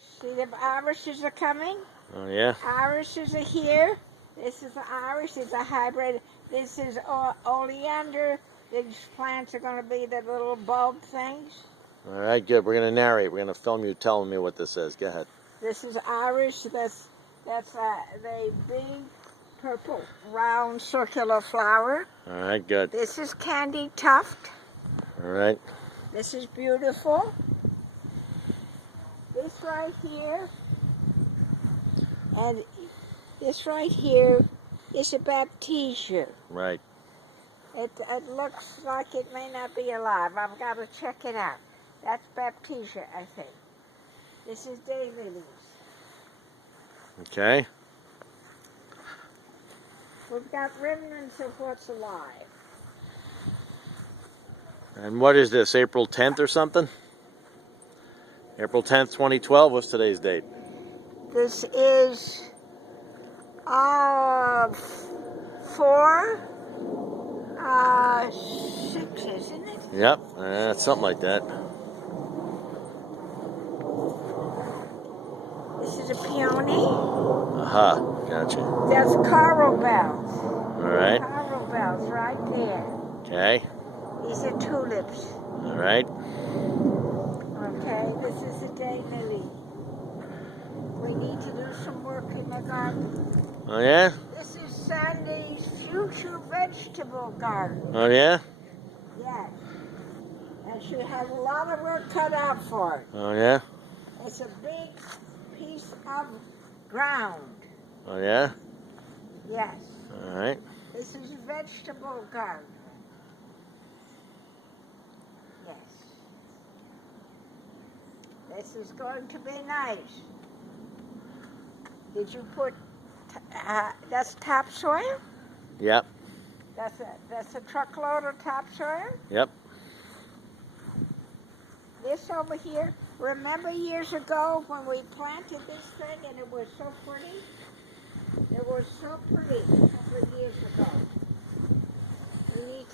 See, the irises are coming. Oh, yeah? Irises are here. This is the iris. It's a hybrid. This is oleander. These plants are going to be the little bulb things. All right, good. We're going to narrate. We're going to film you telling me what this is. Go ahead. This is iris. That's the big purple round circular flower. All right, good. This is candy tuft. All right. This is beautiful. This right here, and this right here is a baptisia. Right. It looks like it may not be alive. I've got to check it out. That's baptisia, I think. This is daylilies. Okay. We've got remnants of what's alive. And what is this, April 10th or something? April 10th, 2012. What's today's date? This is 4/6, isn't it? Yep, it's something like that. This is a peony. Aha, gotcha. That's coral bells. All right. Coral bells right there. Okay. These are tulips. All right. Okay, this is a daylily. We need to do some work in the garden. Oh, yeah? This is Sandy's future vegetable garden. Oh, yeah? Yes. And she has a lot of work cut out for it. Oh, yeah? It's a big piece of ground. Oh, yeah? Yes. All right. This is a vegetable garden. Yes. This is going to be nice. Did you put, that's topsoil? Yep. That's a truckload of topsoil? Yep. This over here, remember years ago when we planted this thing and it was so pretty? It was so pretty a couple of years ago. We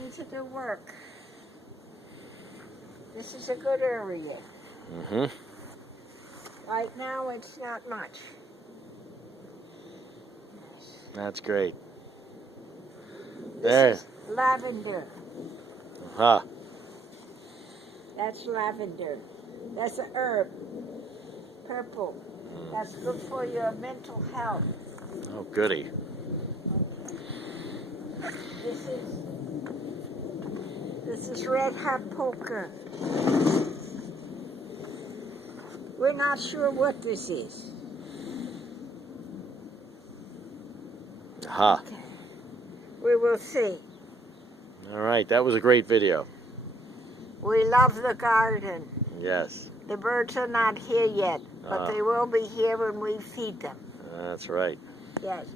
need to do work. This is a good area. Mm-hmm. Right now it's not much. That's great. This There. is lavender. Aha. That's lavender. That's an herb. Purple. That's good for your mental health. Oh, goody. This is red hot poker. We're not sure what this is. Aha. Okay. We will see. All right, that was a great video. We love the garden. Yes. The birds are not here yet, but they will be here when we feed them. That's right. Yes.